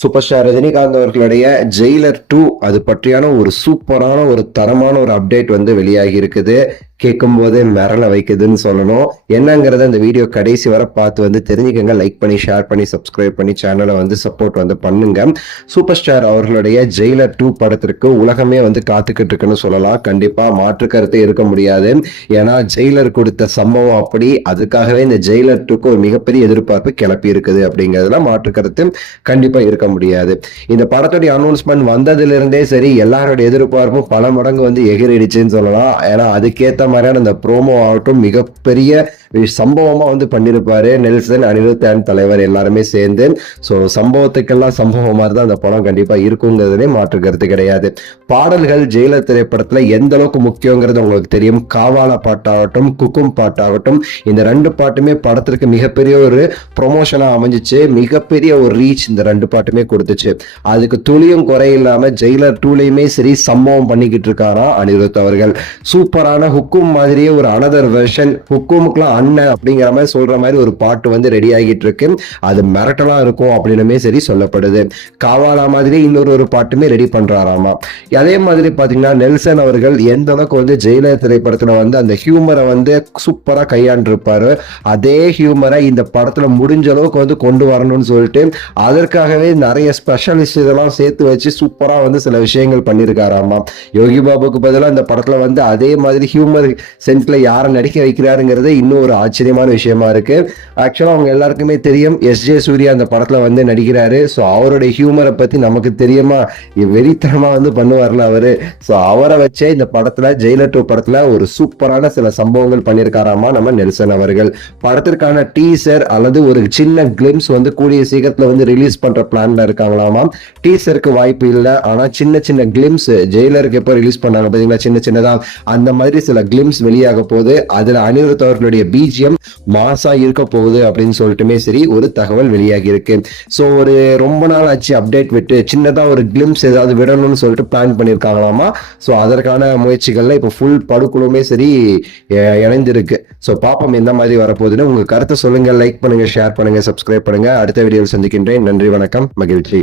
Super star Rajinikanth அவர்களுடைய Jailer 2 அது பற்றியான ஒரு சூப்பரான ஒரு தரமான ஒரு அப்டேட் வந்து வெளியாகி இருக்குது. கேட்கும் போதே மிரள வைக்குதுன்னு சொல்லணும். என்னங்கிறத இந்த வீடியோ கடைசி வரை பார்த்து வந்து தெரிஞ்சுக்கங்க. லைக் பண்ணி ஷேர் பண்ணி சப்ஸ்கிரைப் பண்ணி சேனலை வந்து சப்போர்ட் வந்து பண்ணுங்க. சூப்பர் ஸ்டார் அவர்களுடைய ஜெயிலர் 2 படத்திற்கு உலகமே வந்து காத்துக்கிட்டு இருக்குன்னு சொல்லலாம். கண்டிப்பா மாற்று கருத்தே இருக்க முடியாது. ஏன்னா ஜெயிலர் கொடுத்த சம்பவம் அப்படி, அதுக்காகவே இந்த ஜெயிலர் 2க்கு ஒரு மிகப்பெரிய எதிர்பார்ப்பு கிளப்பி இருக்குது அப்படிங்கிறதுல மாற்று கருத்து கண்டிப்பா இருக்க முடியாது. இந்த படத்துடைய அனௌன்ஸ்மெண்ட் வந்ததுல இருந்தே சரி, எல்லாருடைய எதிர்பார்ப்பும் பல மடங்கு வந்து எகிரிடுச்சுன்னு சொல்லலாம். ஏன்னா அதுக்கேற்ற மாதிரியான இந்த ப்ரோமோ ஆகட்டும் மிகப்பெரிய சம்பவமா வந்து பண்ணிருப்பாரு நெல்சன், அனிருத் அண்ட் தலைவர் எல்லாருமே சேர்ந்து. ஸோ சம்பவத்துக்கெல்லாம் சம்பவம் மாதிரி தான் அந்த படம் கண்டிப்பா இருக்குங்கிறதுலே மாற்று கருத்து கிடையாது. பாடல்கள் ஜெயிலர் திரைப்படத்துல எந்த அளவுக்கு முக்கியங்கிறது உங்களுக்கு தெரியும். காவாலா பாட்டாகட்டும், குக்கும் பாட்டாகட்டும், இந்த ரெண்டு பாட்டுமே படத்திற்கு மிகப்பெரிய ஒரு ப்ரொமோஷனா அமைஞ்சிச்சு. மிகப்பெரிய ஒரு ரீச் இந்த ரெண்டு பாட்டுமே கொடுத்துச்சு. அதுக்கு துளியும் குறையில்லாம ஜெயிலர் 2லயுமே சரி சம்பவம் பண்ணிக்கிட்டு இருக்காரா அனிருத் அவர்கள். சூப்பரான ஹுக்கும் மாதிரியே ஒரு அனதர் வெர்ஷன், ஹுக்குமுக்குலாம் அண்ணன் அப்படிங்கிற மாதிரி சொல்ற மாதிரி ஒரு பாட்டு வந்து ரெடி ஆகிட்டு இருக்கு. அது மிரட்டலா இருக்கும் அப்படின்னுமே சரி சொல்லப்படுது. காவாலா மாதிரி இன்னொரு பாட்டுமே ரெடி பண்றாராமா. அதே மாதிரி பாத்தீங்கன்னா நெல்சன் அவர்கள் எந்த அளவுக்கு வந்து ஜெயிலர் திரைப்படத்துல வந்து அந்த ஹியூமரை வந்து சூப்பரா கையாண்டு இருப்பாரு, அதே ஹியூமரை இந்த படத்துல முடிஞ்ச அளவுக்கு வந்து கொண்டு வரணும்னு சொல்லிட்டு அதற்காகவே நிறைய ஸ்பெஷலிஸ்ட் இதெல்லாம் சேர்த்து வச்சு சூப்பரா வந்து சில விஷயங்கள் பண்ணியிருக்காராமா. யோகி பாபுக்கு பதிலாக இந்த படத்துல வந்து அதே மாதிரி ஹியூமர் சென்ஸ்ல யாரை நடிக்க வைக்கிறாருங்கிறது இன்னும் ஒரு ஆச்சரியமான விஷயமா இருக்கு. ஆக்சுவலா அவங்க எல்லாருக்குமே தெரியும் எஸ்.ஜே. சூர்யா அந்த படத்துல வந்து நடிக்கிறாரு. ஸோ அவருடைய ஹியூமரை பத்தி நமக்கு தெரியுமா, வெறித்தனமா வந்து பண்ணுவார்ல அவரு. ஸோ அவரை வச்சே இந்த படத்துல ஜெயிலர் 2 படத்துல ஒரு சூப்பரான சில சம்பவங்கள் பண்ணியிருக்காராமா நம்ம நெல்சன் அவர்கள். படத்திற்கான டீசர் அல்லது ஒரு சின்ன கிளிம்ஸ் வந்து கூடிய சீக்கிரத்துல வந்து ரிலீஸ் பண்ற பிளான்ல இருக்காங்களாமா. டீசருக்கு வாய்ப்பு இல்லை, ஆனா சின்ன சின்ன கிளிம்ஸ் ஜெயிலருக்கு எப்போ ரிலீஸ் பண்ணாங்க பாத்தீங்களா, சின்ன சின்னதா அந்த மாதிரி சில கிளிம்ஸ் வெளியாக போகுது. அதுல அனிருத் அவர்களுடைய பிஜிஎம் மாசா இருக்க போகுது அப்படின்னு சொல்லிட்டுமே சரி ஒரு தகவல் வெளியாகி இருக்கு. ஸோ ஒரு ரொம்ப நாள் ஆச்சு அப்டேட் விட்டு சின்னதா ஒரு கிளிம்ஸ் ஏதாவது விடணும்னு சொல்லிட்டு பிளான் பண்ணியிருக்காங்களாமா. ஸோ அதற்கான முயற்சிகள்ல இப்போ ஃபுல் படுக்குழுமே சரி இணைந்திருக்கு. ஸோ பாப்போம் எந்த மாதிரி வரப்போகுதுன்னு. உங்க கருத்தை சொல்லுங்க, லைக் பண்ணுங்க, ஷேர் பண்ணுங்க, சப்ஸ்கிரைப் பண்ணுங்க. அடுத்த வீடியோவில் சந்திக்கின்றேன். நன்றி, வணக்கம், மகிழ்ச்சி.